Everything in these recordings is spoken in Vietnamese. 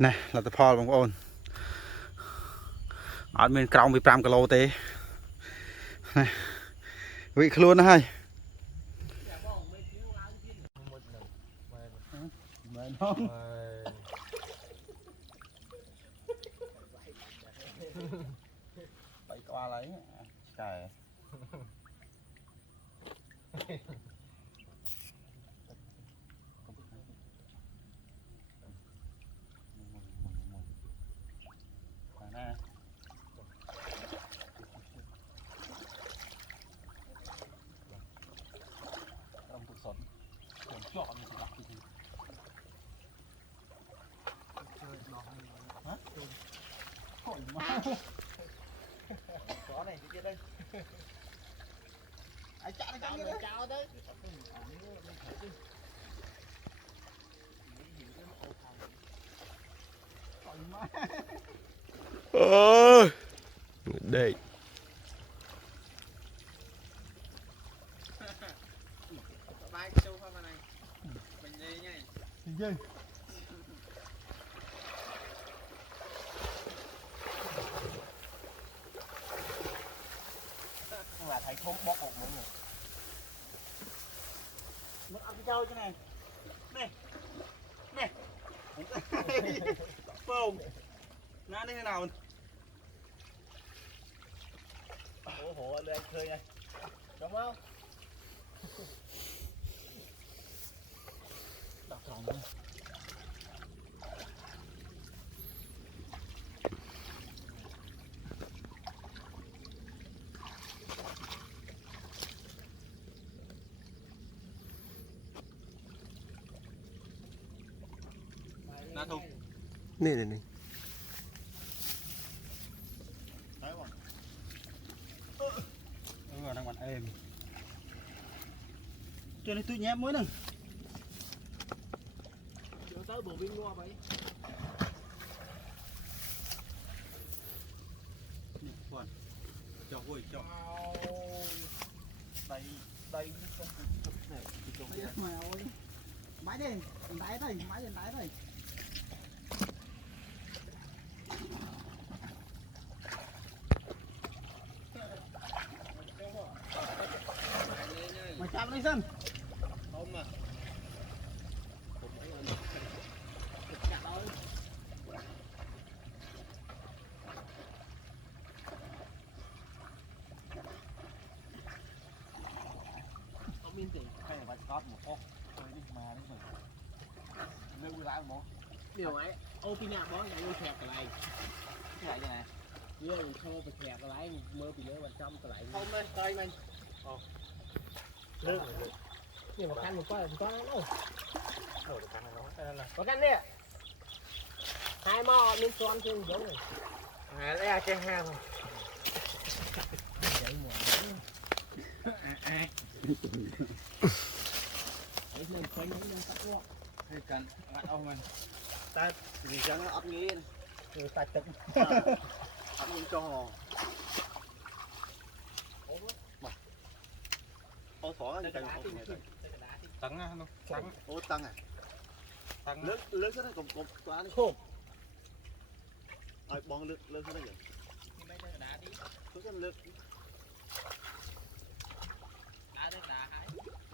nè là tập phò bằng ôn ở bên trong bị 5 kg tế này vị luôn đó hay phải qua lấy trời có này kia đây ai chả nó cắn chào đấy ơi đây bay sâu qua này mình đi nhá dây là thầy không bóc một mọi người nó ăn cái trâu chứ này này này phồng nó như thế nào ủa hộ lên anh khơi này đúng không đọc tròn luôn nó thu nè nè nè đấy không rồi đang còn êm cho nên tôi nhé mới nè chưa tới bộ viên ngoa vậy còn cho vui cho đây đây trong này trong này máy đèn đáy đây máy đèn đáy đây mày chạm lấy sân không mà không yên tĩnh hay là có một ô chơi đi mà đấy rồi lưu lại một điều ấy ô pin nhạc bó này luôn kẹt lại cái này với thô phải kẹt lại mơ bị nhớ vào trong lại không đây tay mình lưng nhưng mà căn một con đâu rồi căn nó có căn nè hai mò miếng xoan trên giống này lấy cái ha thôi vậy mà ấy lên khơi nhúng lên tắt quá thì cần bạn ông mình ta vì cho nó ấp nghĩ người ta chụp ấp nghĩ cho hồ ô thỏ cái cần tấn á luôn tấn ô tăng à tăng lớn lớn cái nó cục quá nó khô bong lớn lớn cái nó vậy cái lớn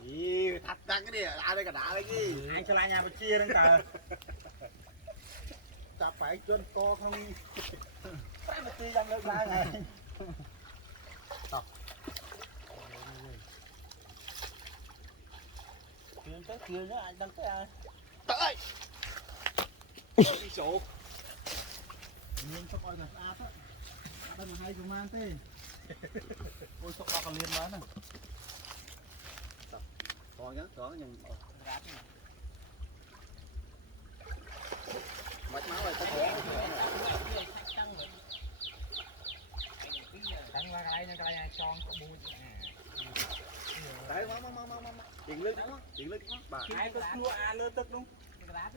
ý thật tăng cái này đá đây cả đá đấy cái anh cho lại nhà mà chia đang cả chả phải chân to không phải một tí đang lớn lại này kia tới kia nữa anh đang tới ai tới đi số nhưng cho coi là áp á đây mà hay dùng mang thế ôi sọc bạc còn liên bán này còn nhá có nhìn mạch máu này có thể tăng qua cái này tròn có bùi đấy má chuyện lưng đó chuyện lưng đó bà ai có cua lên tức luôn đá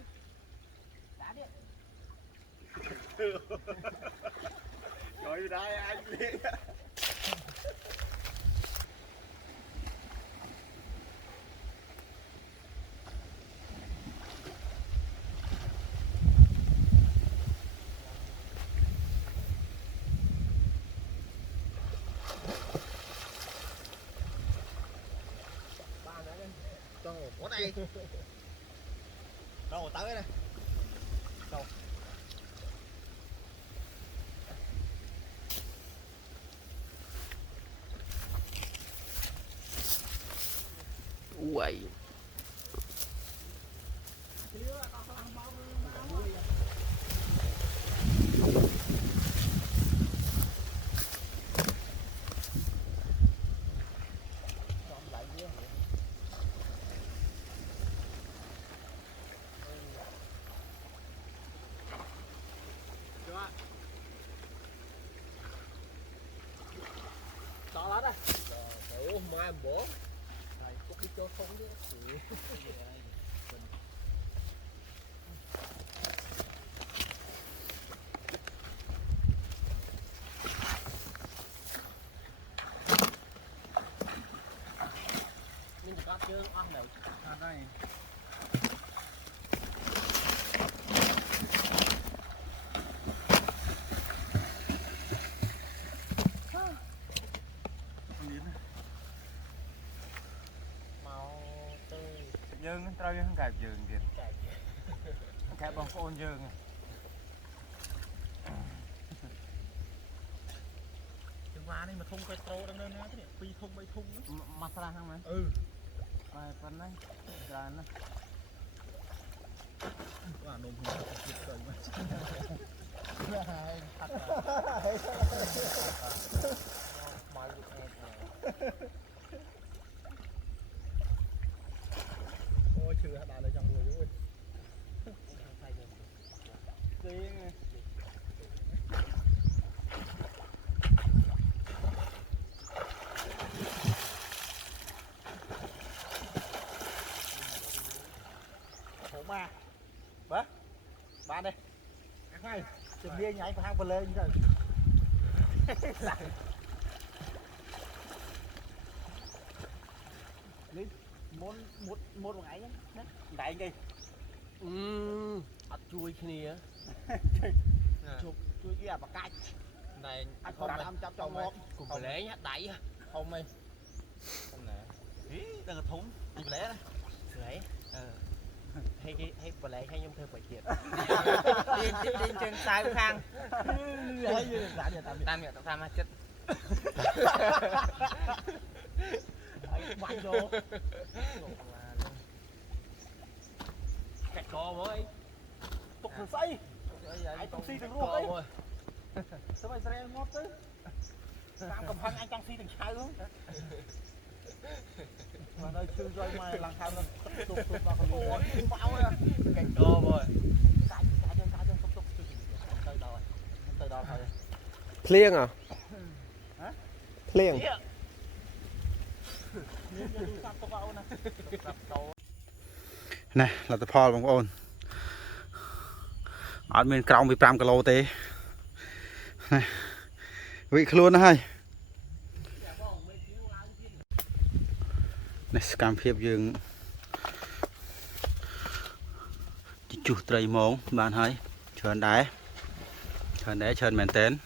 đi rồi đây anh liền đâu tới nè đâu Uầy. to lắm á. Ủa mai bố này cũng đi cho không chứ. Nhưng có chưa ăn được ăn đây. dương trâu dương cạp dương kìa cạp bằng con dương Đừng qua đây mà thung cái trâu đang lên thế pi thung bay thung mặt ra không anh vài phần đấy ra nó quả nôm hùng tuyệt vời mà Mai được nghe ôi trừ đà lời trong người ơi hổ ma bớt bạn đây ngay chừng bia nhảy vào hang vào lên rồi muốn một ngày nhé đại đi ăn chui cái này á. chụp chui kia vào cạnh Này anh không làm chắp trong một cùng phải lấy nhá đẩy không đi không nè ý đang là thúng đi lẽ đấy lấy hay phải lấy hay nhung thơ phải kiện đi chân sai khang tam miệng tam hai chất bắn vô cạch co với tục thử xây ai trong si thằng ruột ấy sao mày xem ngót chứ sao cầm hăng anh trong si thằng sai luôn mà nơi chưa rơi mày làm sao nó tục vào con ôi bão à cạch co rồi cá chân tục tới đó thôi Thiêng à? Hả? Thiêng. Này là tập phò bằng ôn ở bên trong bị 5 kg tế này vị luôn đó hay này cam phép dương chủ tây món bạn hay trơn đáy trơn mền tên